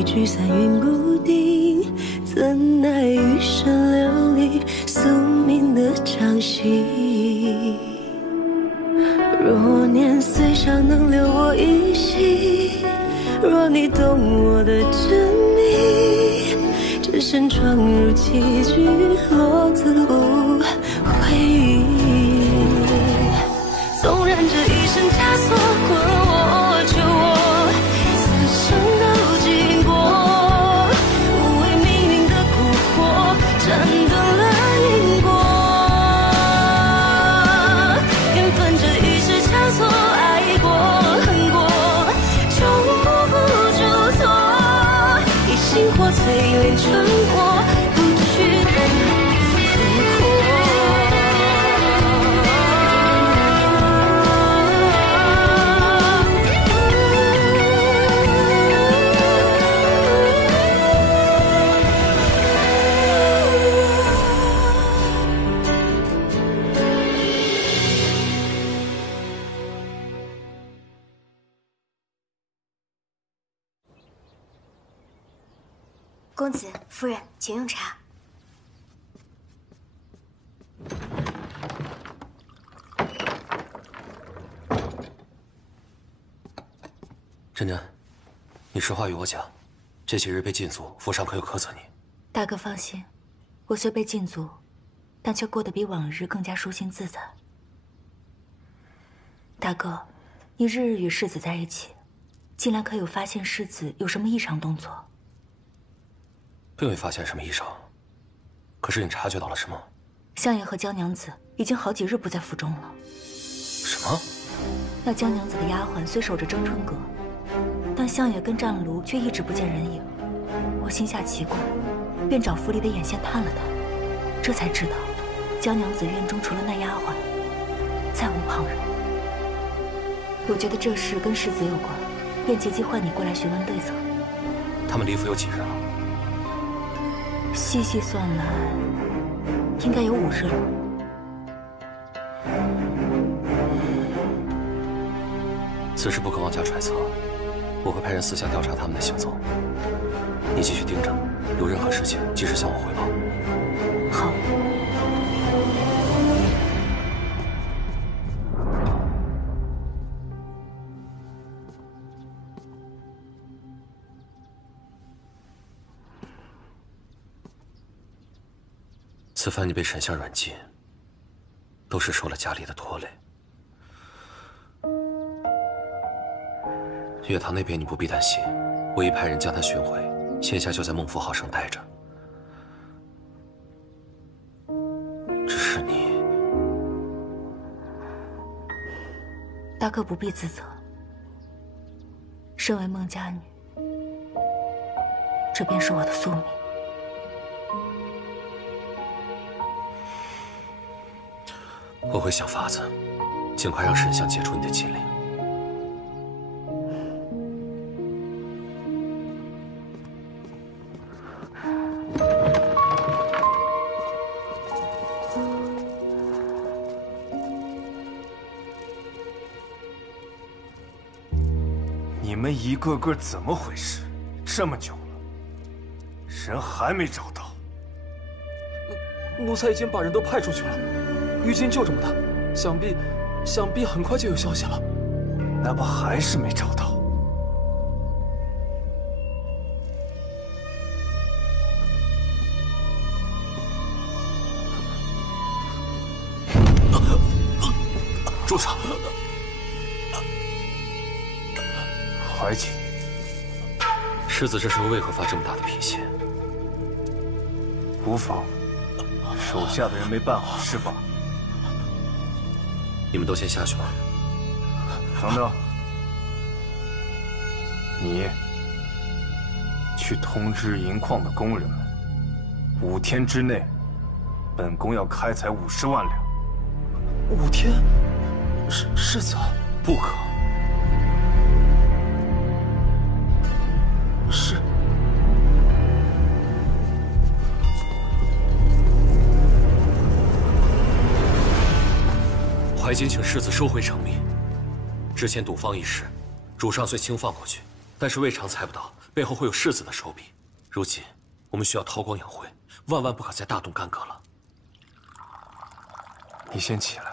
一句三云不定，怎奈余生流离宿命的掌心。若年岁尚能留我一息，若你懂我的真秘，只身闯入棋局，落子无悔意。纵然这一生枷锁困我囚我，此生都经过，无畏命运的蛊惑，斩断了因果。缘分这一世交错，爱过恨过，终不负诸错，以星火淬炼成我，不去等复活。公子、夫人，请用茶。真真，你实话与我讲，这些日被禁足，府上可有苛责你？大哥放心，我虽被禁足，但却过得比往日更加舒心自在。大哥，你日日与世子在一起，近来可有发现世子有什么异常动作？并未发现什么异常，可是你察觉到了什么？相爷和江娘子已经好几日不在府中了。什么？那江娘子的丫鬟虽守着征春阁，但相爷跟湛卢却一直不见人影。我心下奇怪，便找府里的眼线探了探，这才知道江娘子院中除了那丫鬟，再无旁人。我觉得这事跟世子有关，便急急唤你过来询问对策。他们离府有几日了？细细算来，应该有5日了。此事不可妄加揣测，我会派人私下调查他们的行踪。你继续盯着，有任何事情及时向我汇报。好。此番你被沈相软禁，都是受了家里的拖累。月堂那边你不必担心，我已派人将他寻回，现下就在孟府好生待着。只是你，大哥不必自责。身为孟家女，这便是我的宿命。我会想法子，尽快让沈相解除你的禁令。你们一个个怎么回事？这么久了，人还没找到。奴才已经把人都派出去了。于今就这么大，想必很快就有消息了。那不还是没找到？住手！怀瑾，世子这时候为何发这么大的脾气？无妨，手下的人没办好事罢了。你们都先下去吧。等等，你去通知银矿的工人们，5天之内，本宫要开采50万两。5天？世子，不可。是。怀瑾请世子收回成命。之前赌坊一事，主上虽轻放过去，但是未尝猜不到背后会有世子的手笔。如今我们需要韬光养晦，万万不可再大动干戈了。你先起来。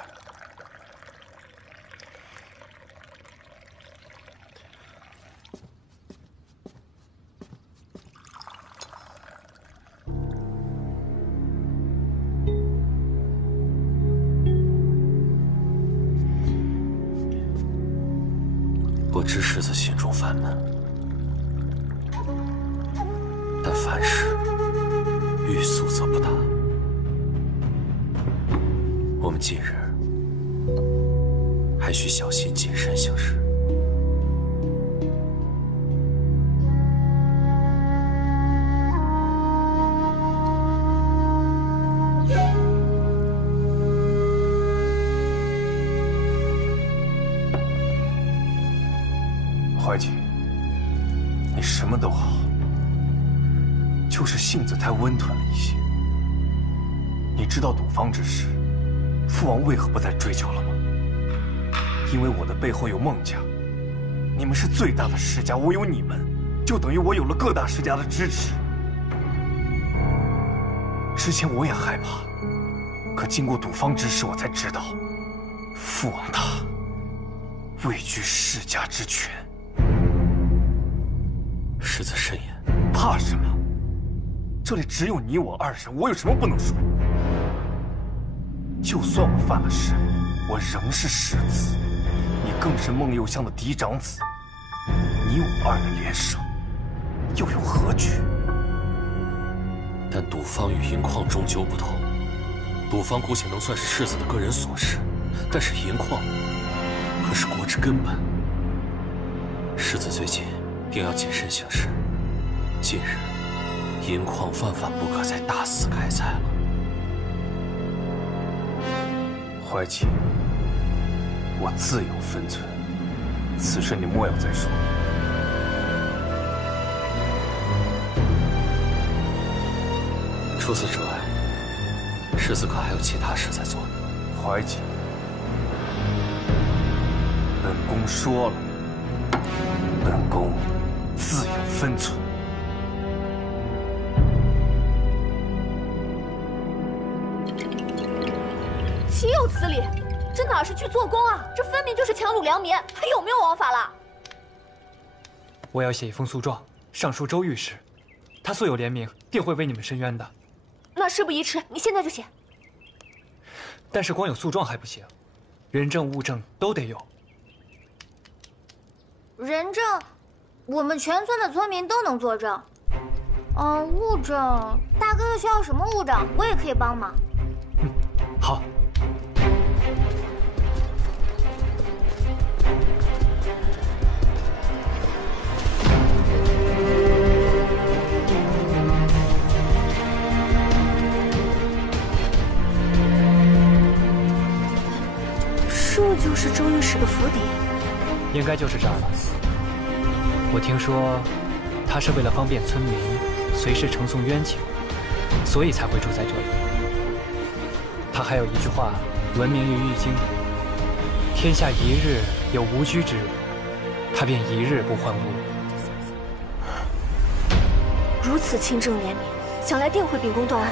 我知世子心中烦闷，但凡事欲速则不达。我们今日还需小心谨慎行事。怀瑾，你什么都好，就是性子太温吞了一些。你知道赌坊之事，父王为何不再追究了吗？因为我的背后有孟家，你们是最大的世家，我有你们，就等于我有了各大世家的支持。之前我也害怕，可经过赌坊之事，我才知道，父王他畏惧世家之权。世子慎言，怕什么？这里只有你我二人，我有什么不能说？就算我犯了事，我仍是世子，你更是孟佑香的嫡长子，你我二人联手，又有何惧？但赌坊与银矿终究不同，赌坊姑且能算是世子的个人琐事，但是银矿可是国之根本。世子最近定要谨慎行事，近日银矿万万不可再大肆开采了。怀瑾，我自有分寸，此事你莫要再说。除此之外，世子可还有其他事在做？怀瑾，本宫说了，本宫自有分寸。岂有此理！这哪是去做工啊？这分明就是强掳良民，还有没有王法了？我要写一封诉状，上书周御史，他素有怜悯，定会为你们伸冤的。那事不宜迟，你现在就写。但是光有诉状还不行，人证物证都得有。人证，我们全村的村民都能作证。物证，大哥哥需要什么物证，我也可以帮忙。好。这就是周御史的府邸，应该就是这儿了。我听说，他是为了方便村民随时呈送冤情，所以才会住在这里。他还有一句话闻名于易经：天下一日有无居之日，他便一日不患无。如此清正廉明，想来定会秉公断案。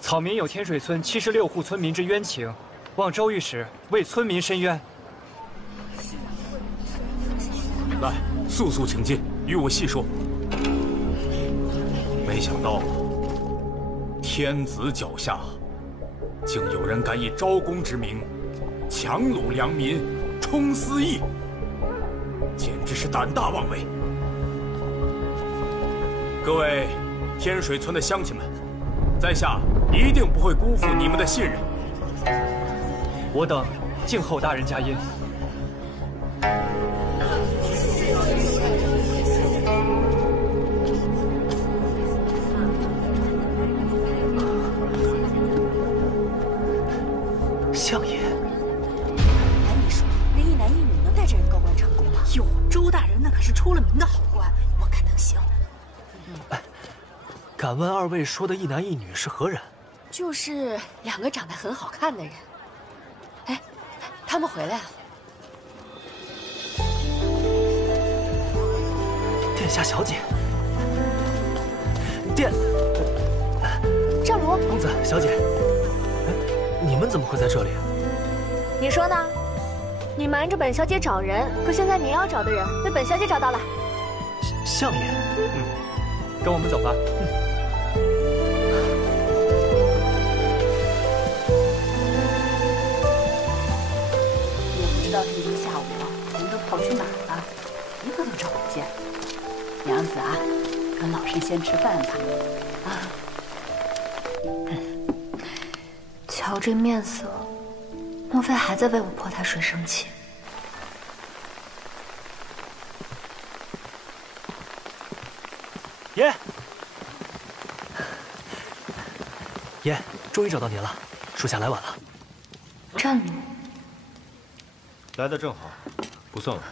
草民有天水村76户村民之冤情，望周御史为村民伸冤。来，速速请进，与我细说。没想到，天子脚下，竟有人敢以招公之名，强掳良民，充私义，简直是胆大妄为。各位天水村的乡亲们，在下一定不会辜负你们的信任。我等静候大人佳音。相爷，哎，你说那一男一女能带着人高官成功吗？哟，周大人那可是出了名的好官，我看能行。敢问二位说的一男一女是何人？就是2个长得很好看的人。哎，他们回来了。殿下小姐，战卢，公子小姐，你们怎么会在这里？你说呢？你瞒着本小姐找人，可现在你要找的人被本小姐找到了。相爷，跟我们走吧。也不知道这一个下午你们都跑去哪儿了，一个都找不见。娘子啊，跟老身先吃饭吧。啊。瞧这面色，莫非还在为我泼他水生气？爷，爷，终于找到您了，属下来晚了。战卢，来的正好，不算晚。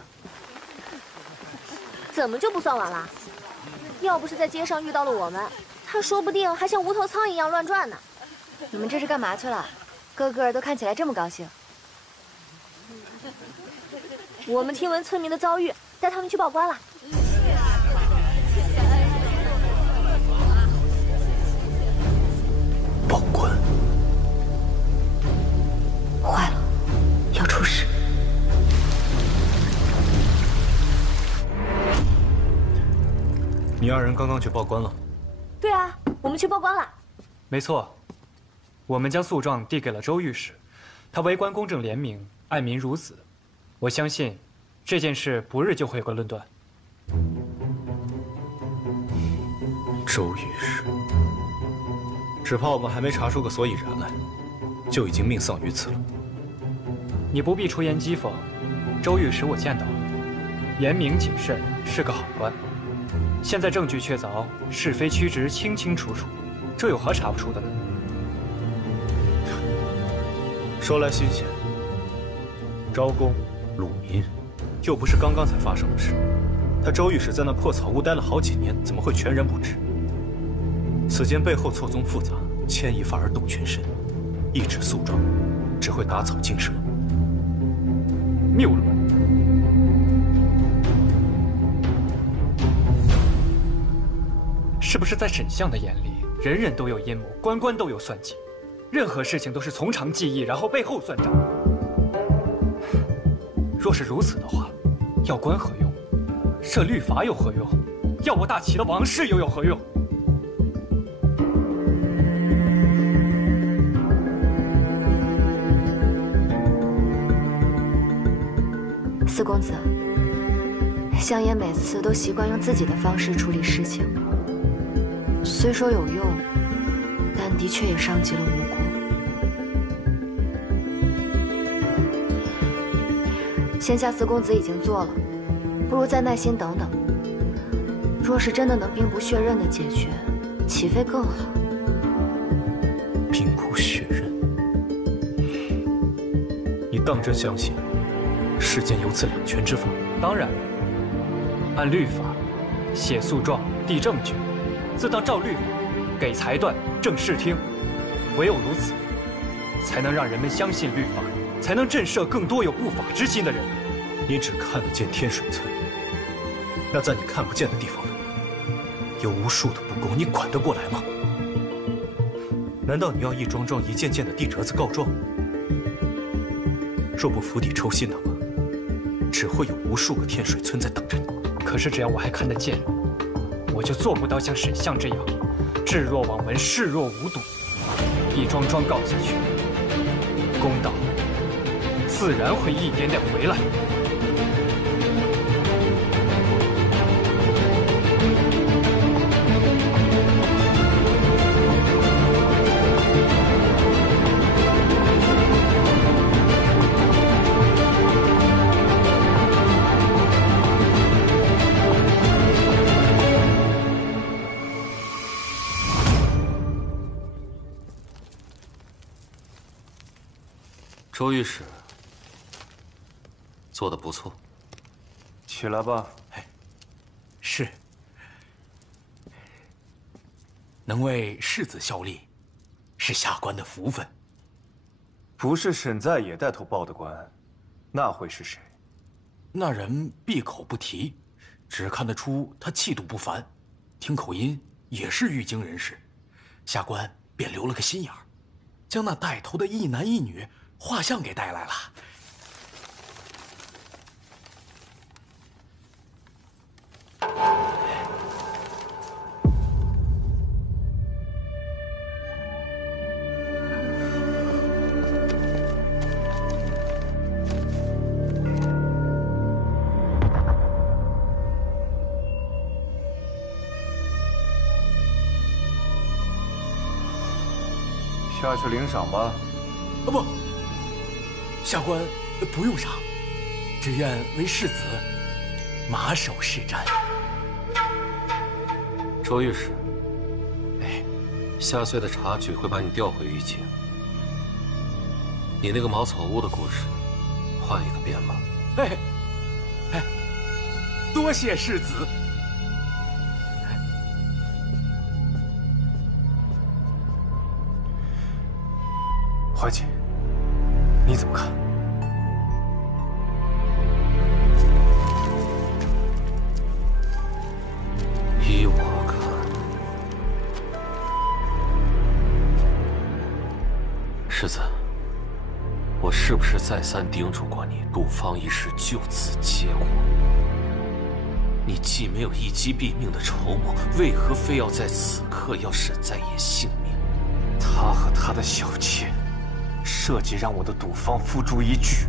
怎么就不算晚了？要不是在街上遇到了我们，他说不定还像无头苍蝇一样乱转呢。你们这是干嘛去了？个个都看起来这么高兴。我们听闻村民的遭遇，带他们去报官了。报官？坏了，要出事！你2人刚刚去报官了？对啊，我们去报官了。没错，我们将诉状递给了周御史，他为官公正廉明，爱民如子。我相信，这件事不日就会有个论断。周御史，只怕我们还没查出个所以然来，就已经命丧于此了。你不必出言讥讽，周御史我见到了，严明谨慎，是个好官。现在证据确凿，是非曲直清清楚楚，这有何查不出的呢？说来新鲜，昭公、鲁民，又不是刚刚才发生的事。他周御史在那破草屋待了好几年，怎么会全然不知？此间背后错综复杂，牵一发而动全身，一纸诉状，只会打草惊蛇。谬论！是不是在沈相的眼里，人人都有阴谋，官官都有算计，任何事情都是从长计议，然后背后算账？若是如此的话，要官何用？设律法有何用？要我大齐的王室又有何用？四公子，相爷每次都习惯用自己的方式处理事情，虽说有用，但的确也伤及了无辜。现下四公子已经做了，不如再耐心等等。若是真的能兵不血刃的解决，岂非更好？兵不血刃，你当真相信世间有此两全之法？当然，按律法，写诉状、递证据，自当照律法，给裁断、正视听。唯有如此，才能让人们相信律法，才能震慑更多有不法之心的人。你只看得见天水村，那在你看不见的地方，有无数的不公，你管得过来吗？难道你要一桩桩、一件件的递折子告状？若不釜底抽薪的话，只会有无数个天水村在等着你。可是只要我还看得见，我就做不到像沈相这样，置若罔闻，视若无睹，一桩桩告下去，公道自然会一点点回来。周御史做得不错，起来吧。是。能为世子效力，是下官的福分。不是沈在野带头报的官，那会是谁？那人闭口不提，只看得出他气度不凡，听口音也是玉京人士。下官便留了个心眼儿，将那带头的一男一女画像给带来了。下去领赏吧。不，下官不用赏，只愿为世子马首是瞻。周御史，下岁的察举会把你调回玉京。你那个茅草屋的故事，换一个编吧。多谢世子。怀瑾，你怎么看？依我看，世子，我是不是再三叮嘱过你，赌坊一事就此结果？你既没有一击毙命的筹谋，为何非要在此刻要沈在野性命？他和他的小妾设计让我的赌坊付诸一炬，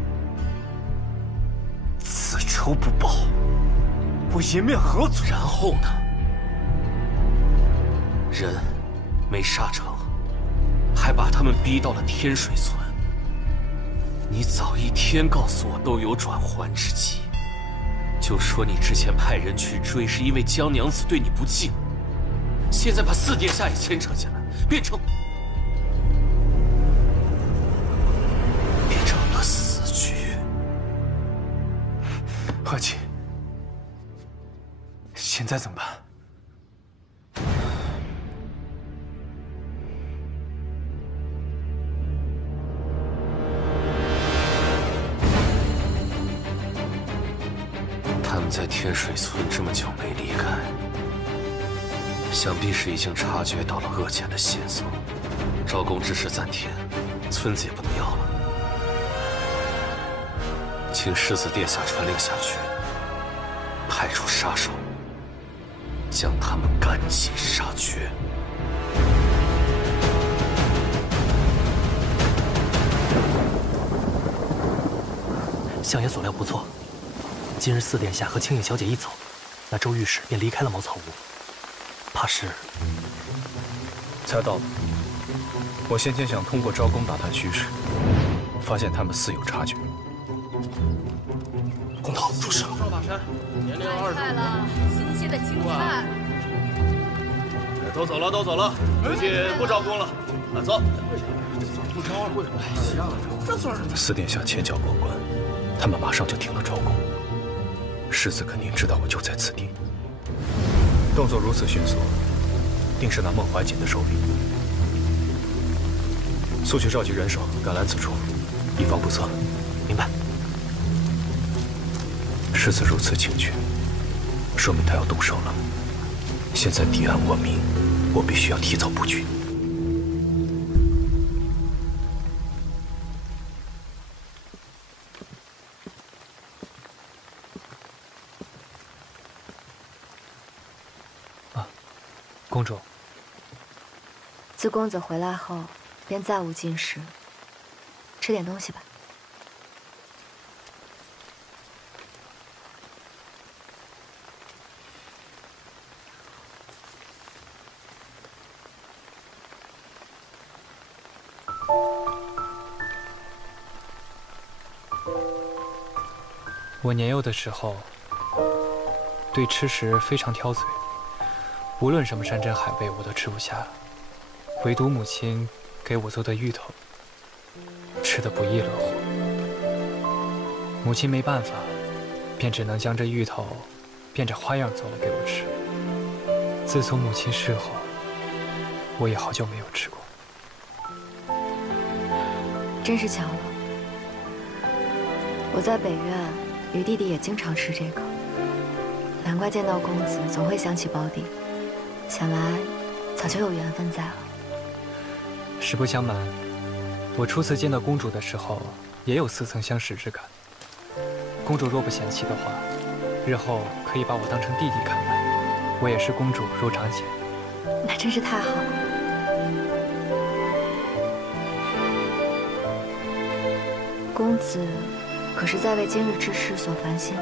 此仇不报，我颜面何存？然后呢？人没杀成，还把他们逼到了天水村。你早一天告诉我都有转圜之机，就说你之前派人去追是因为江娘子对你不敬，现在把四殿下也牵扯进来，变成了死局。怀瑾，现在怎么办？他们在天水村这么久没离开，想必是已经察觉到了恶简的线索。招工之事暂停，村子也不能要了。请世子殿下传令下去，派出杀手，将他们赶尽杀绝。相爷所料不错，今日四殿下和青影小姐一走，那周御史便离开了茅草屋，怕是……猜到了。我先前想通过招工打探虚实，发现他们似有察觉。公道，出事了！赵大山，年龄20。菜了，新鲜的青菜。都走了，都走了，回去不招工了。走。不招了，为什么？这算是？四殿下前脚过关，他们马上就停了招工。世子肯定知道我就在此地，动作如此迅速，定是那孟怀瑾的手笔。速去召集人手，赶来此处，以防不测。明白。世子如此警觉，说明他要动手了。现在敌暗我明，我必须要提早布局。公主，自公子回来后，便再无进食。吃点东西吧。我年幼的时候，对吃食非常挑嘴。无论什么山珍海味，我都吃不下，唯独母亲给我做的芋头，吃得不亦乐乎。母亲没办法，便只能将这芋头变着花样做了给我吃。自从母亲逝后，我也好久没有吃过。真是巧了，我在北院，于弟弟也经常吃这个，难怪见到公子总会想起宝鼎，想来早就有缘分在了。实不相瞒，我初次见到公主的时候，也有似曾相识之感。公主若不嫌弃的话，日后可以把我当成弟弟看待，我也是公主如长姐。那真是太好了。公子可是在为今日之事所烦心？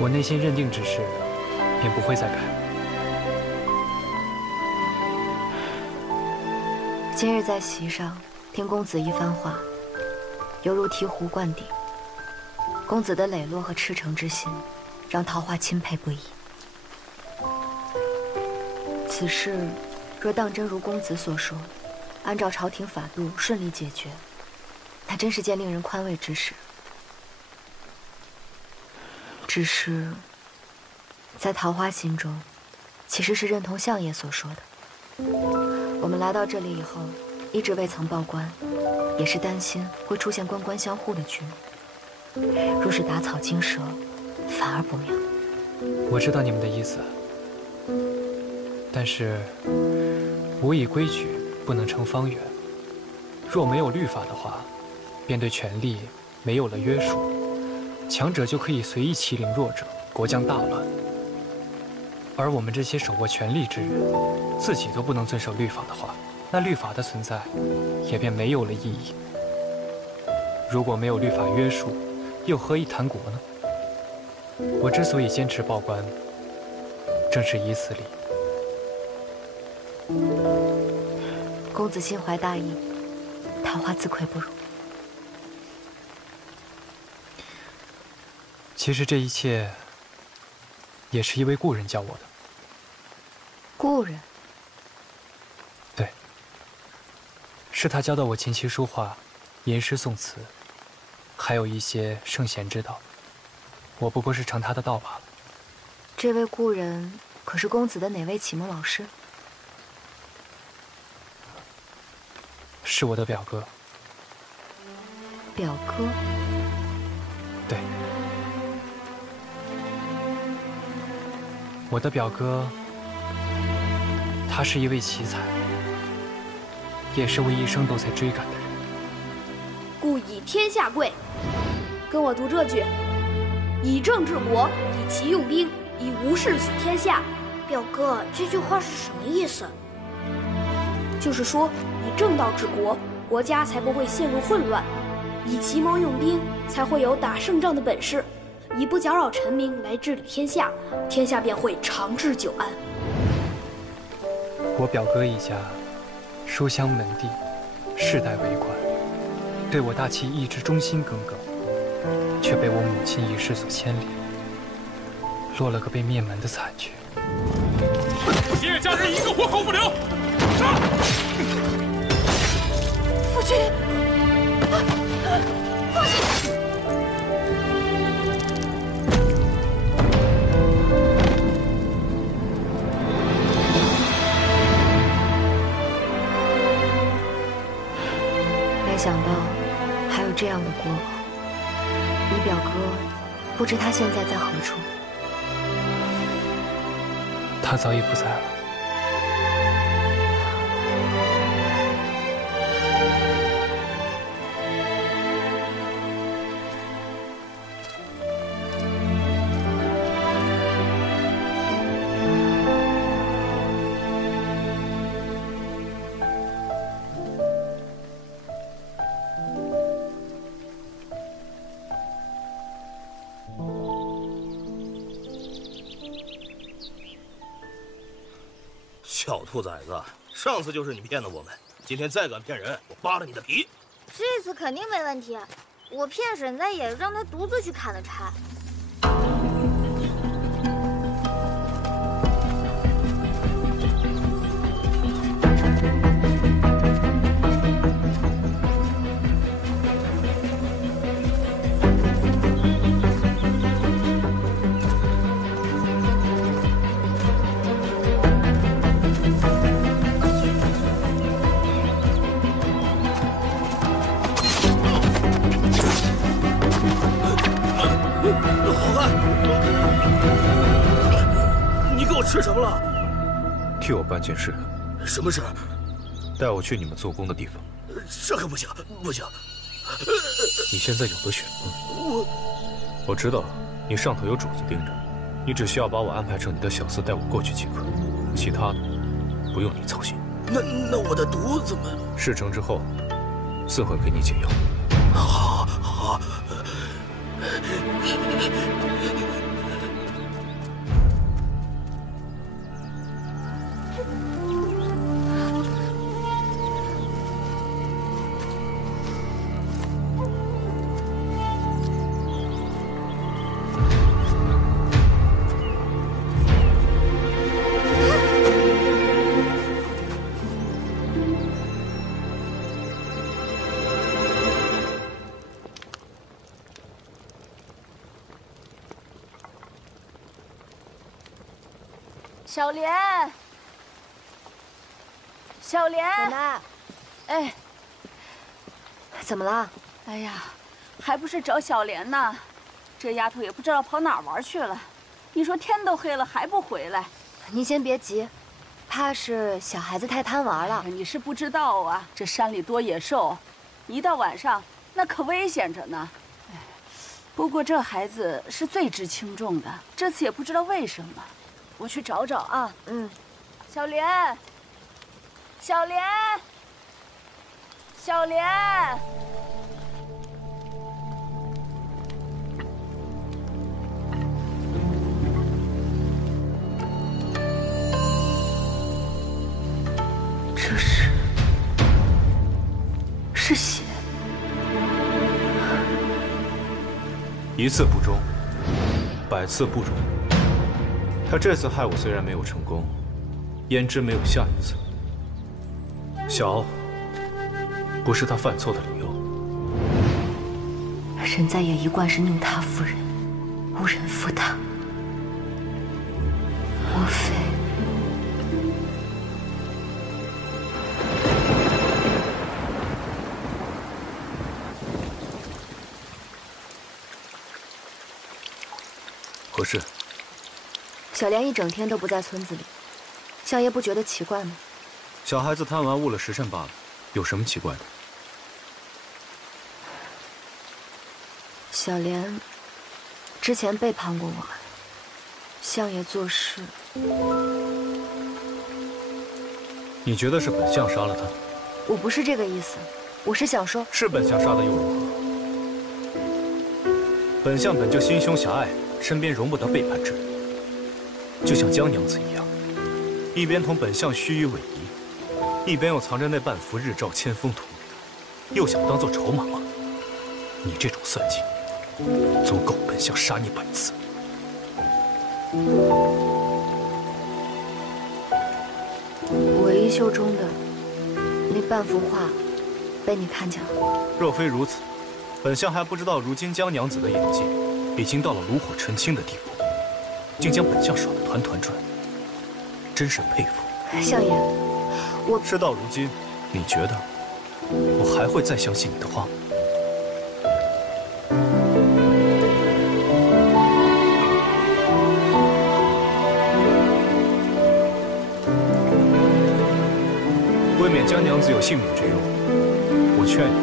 我内心认定之事，便不会再改。今日在席上听公子一番话，犹如醍醐灌顶。公子的磊落和赤诚之心，让桃花钦佩不已。此事若当真如公子所说，按照朝廷法度顺利解决，那真是件令人宽慰之事。只是，在桃花心中，其实是认同相爷所说的。我们来到这里以后，一直未曾报官，也是担心会出现官官相护的局面。若是打草惊蛇，反而不妙。我知道你们的意思，但是无以规矩，不能成方圆。若没有律法的话，便对权力没有了约束，强者就可以随意欺凌弱者，国将大乱。而我们这些手握权力之人，自己都不能遵守律法的话，那律法的存在也便没有了意义。如果没有律法约束，又何以谈国呢？我之所以坚持报官，正是以此理。公子心怀大义，桃花自愧不如。其实这一切，也是一位故人教我的。故人？对，是他教导我琴棋书画、吟诗宋词，还有一些圣贤之道。我不过是承他的道罢了。这位故人可是公子的哪位启蒙老师？是我的表哥。表哥？对。我的表哥，他是一位奇才，也是我一生都在追赶的人。故以天下贵，跟我读这句：以政治国，以其用兵，以无事取天下。表哥，这句话是什么意思？就是说，以正道治国，国家才不会陷入混乱；以奇谋用兵，才会有打胜仗的本事；以不搅扰臣民来治理天下，天下便会长治久安。我表哥一家，书香门第，世代为官，对我大齐一直忠心耿耿，却被我母亲一事所牵连，落了个被灭门的惨局。谢家人一个活口不留！杀！父亲，父亲！没想到还有这样的过往。你表哥，不知他现在在何处？他早已不在了。小兔崽子，上次就是你骗了我们，今天再敢骗人，我扒了你的皮！这次肯定没问题，我骗沈在野，让他独自去砍了柴。是什么了？替我办件事。什么事？带我去你们做工的地方。这可不行，不行！你现在有的选吗？我知道，你上头有主子盯着，你只需要把我安排成你的小厮带我过去即可，其他的不用你操心。那我的毒怎么？事成之后，自会给你解药。好，好。小莲，小莲，奶奶，哎，怎么了？哎呀，还不是找小莲呢，这丫头也不知道跑哪儿玩去了。你说天都黑了还不回来？您先别急，怕是小孩子太贪玩了。你是不知道啊，这山里多野兽，一到晚上那可危险着呢。哎，不过这孩子是最知轻重的，这次也不知道为什么。我去找找啊。嗯，小莲，小莲，小莲，这是血。一次不忠，百次不容。他这次害我虽然没有成功，焉知没有下一次？小敖不是他犯错的理由。人在也一贯是宁他负人，无人负他。莫非？何事？小莲一整天都不在村子里，相爷不觉得奇怪吗？小孩子贪玩误了时辰罢了，有什么奇怪的？小莲之前背叛过我们，相爷做事，你觉得是本相杀了他？我不是这个意思，我是想说，是本相杀的又如何？本相本就心胸狭隘，身边容不得背叛之人，就像江娘子一样，一边同本相虚与委蛇，一边又藏着那半幅日照千峰图，又想当做筹码吗？你这种算计，足够本相杀你100次。我衣袖中的那半幅画，被你看见了。若非如此，本相还不知道如今江娘子的演技已经到了炉火纯青的地步，竟将本相耍得团团转，真是佩服。相爷，我事到如今，你觉得我还会再相信你的话吗？未免江娘子有性命之忧，我劝你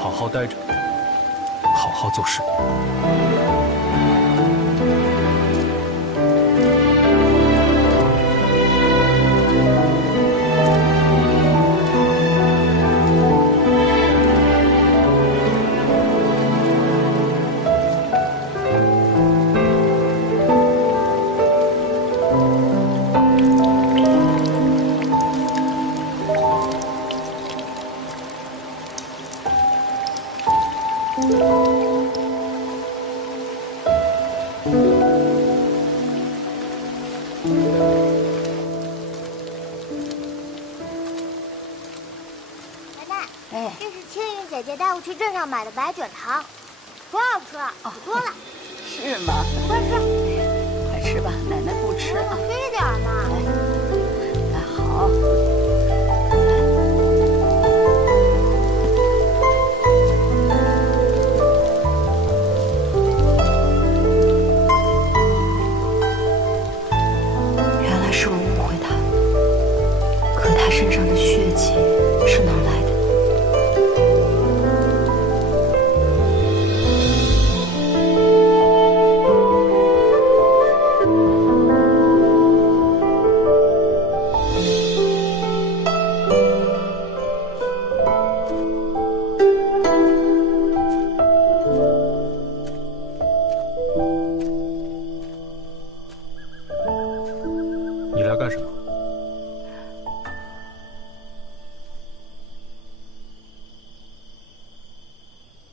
好好待着，好好做事。姐姐带我去镇上买的白卷糖，多好吃啊！可多了。是吗？快吃，快吃吧，奶奶不吃啊。吃一点嘛。那好。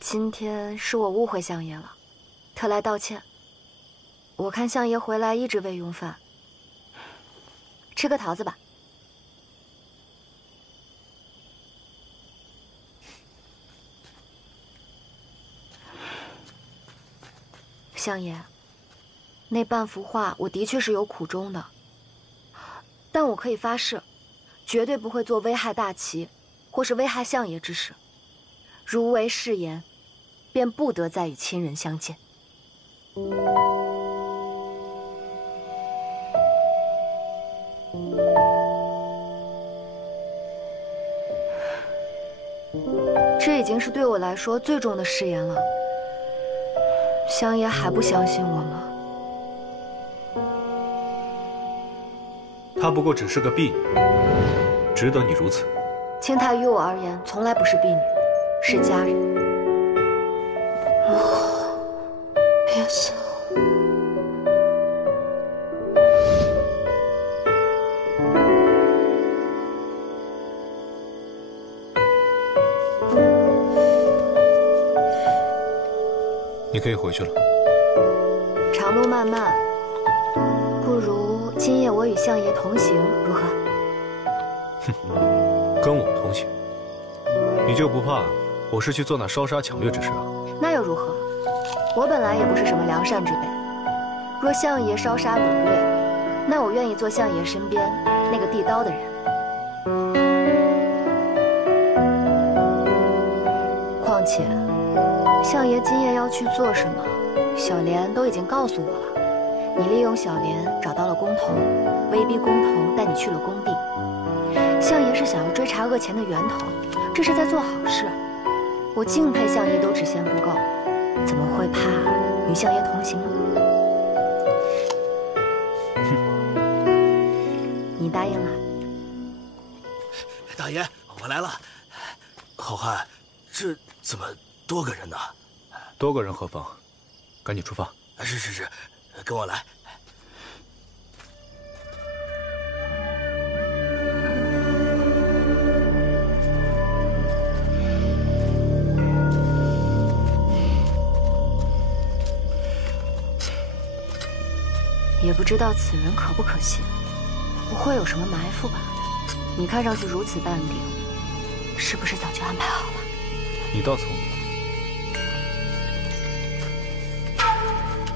今天是我误会相爷了，特来道歉。我看相爷回来一直未用饭，吃个桃子吧。相爷，那半幅画我的确是有苦衷的，但我可以发誓，绝对不会做危害大齐或是危害相爷之事。如违誓言，便不得再与亲人相见。这已经是对我来说最重的誓言了。相爷还不相信我吗？她不过只是个婢女，值得你如此。青苔于我而言，从来不是婢女，是家人。别走。你可以回去了。长路漫漫，不如今夜我与相爷同行，如何？哼，跟我同行，你就不怕我是去做那烧杀抢掠之事啊？那又如何？我本来也不是什么良善之辈，若相爷烧杀掳掠，那我愿意做相爷身边那个递刀的人。况且，相爷今夜要去做什么，小莲都已经告诉我了。你利用小莲找到了工头，威逼工头带你去了工地。相爷是想要追查恶钱的源头，这是在做好事。我敬佩相爷都只嫌不够，怎么会怕与相爷同行呢？你答应了？大爷，我来了。好汉，这怎么多个人呢？多个人何妨？赶紧出发。是，跟我来。也不知道此人可不可信，不会有什么埋伏吧？你看上去如此淡定，是不是早就安排好了？你倒聪明。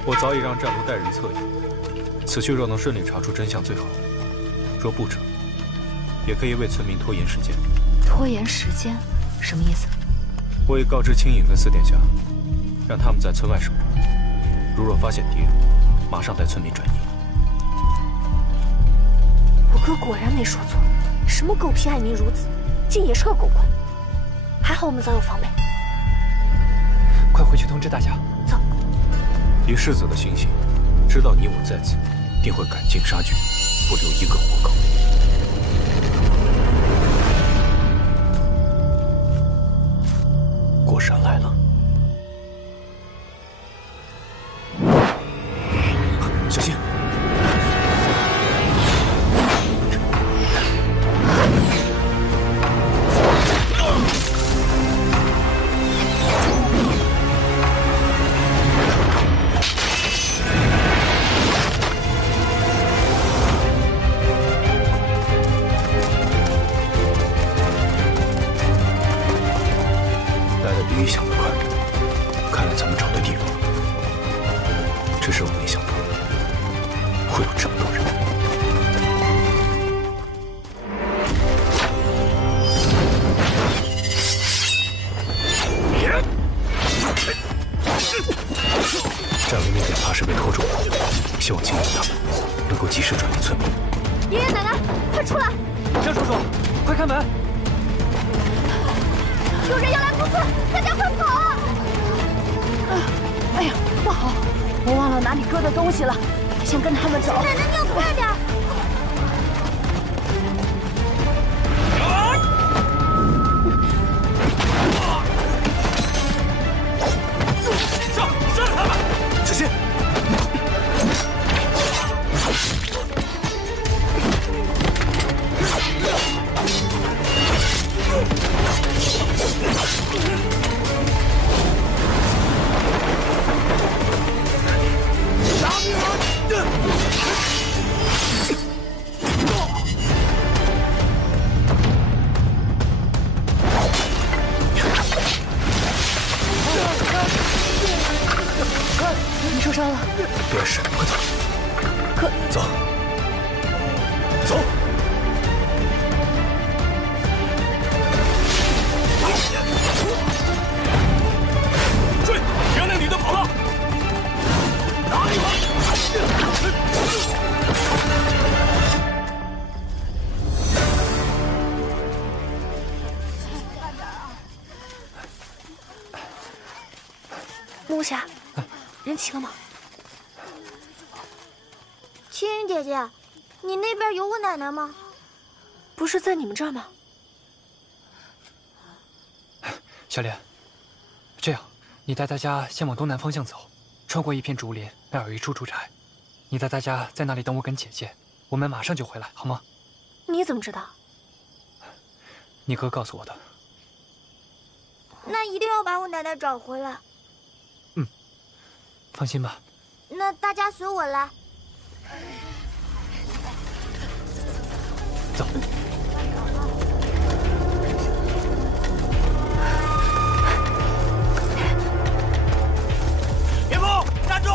我早已让战卢带人策应，此去若能顺利查出真相最好，若不成，也可以为村民拖延时间。拖延时间？什么意思？我已告知青影跟四殿下，让他们在村外守着，如若发现敌人，马上带村民转移。我哥果然没说错，什么狗屁爱民如子，竟也是个狗官。还好我们早有防备。快回去通知大家。走。以世子的心性，知道你我在此，定会赶尽杀绝，不留一个活口。果然来了。小心！来的比预想的快，看来咱们找对地方了。只是我没想到会有这么多人。战卢那边怕是被拖住了，希望青影他们能够及时转移村民。爷爷奶奶，快出来！张叔叔，快开门！有人要来屠村，大家快跑啊！哎呀，不好，我忘了拿你哥的东西了，先跟他们走。奶奶，你要快点！杀了他们！小心！伤了。别事，快走。可走，走。追！别让那女的跑了！打你吧！木霞，人齐了吗？青云姐姐，你那边有我奶奶吗？不是在你们这儿吗？小莲，这样，你带大家先往东南方向走，穿过一片竹林，那有一处住宅，你带大家在那里等我跟姐姐，我们马上就回来，好吗？你怎么知道？你哥告诉我的。那一定要把我奶奶找回来。放心吧。那大家随我来。走。别跑！站住！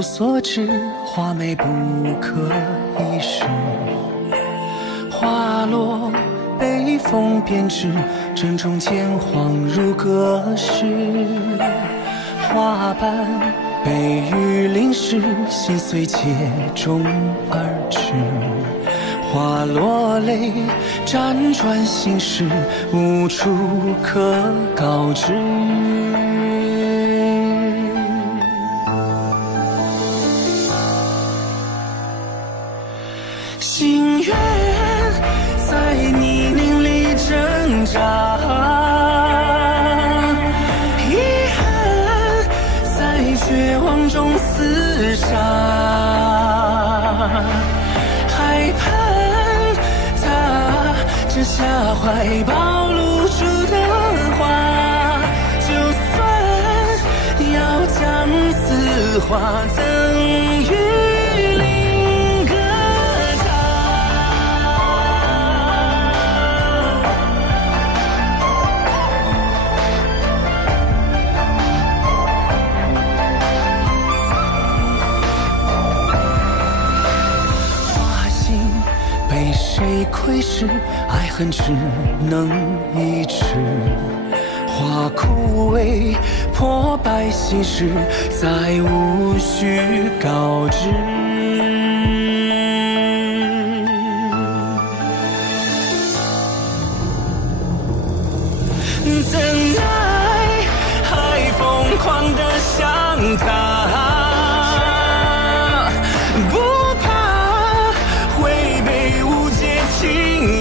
所知，花美不可一世。花落北风便知，正中间黄如隔世。花瓣被雨淋湿，心随节中而至。花落泪，辗转心事，无处可告知。心愿在泥泞里挣扎，遗憾在绝望中厮杀，害盼他摘下怀抱露出的花，就算要将此花赠予。谁窥视，爱恨只能一尺。花枯萎，破败心事，再无需告知。怎奈还疯狂地想他。不怕会被误解情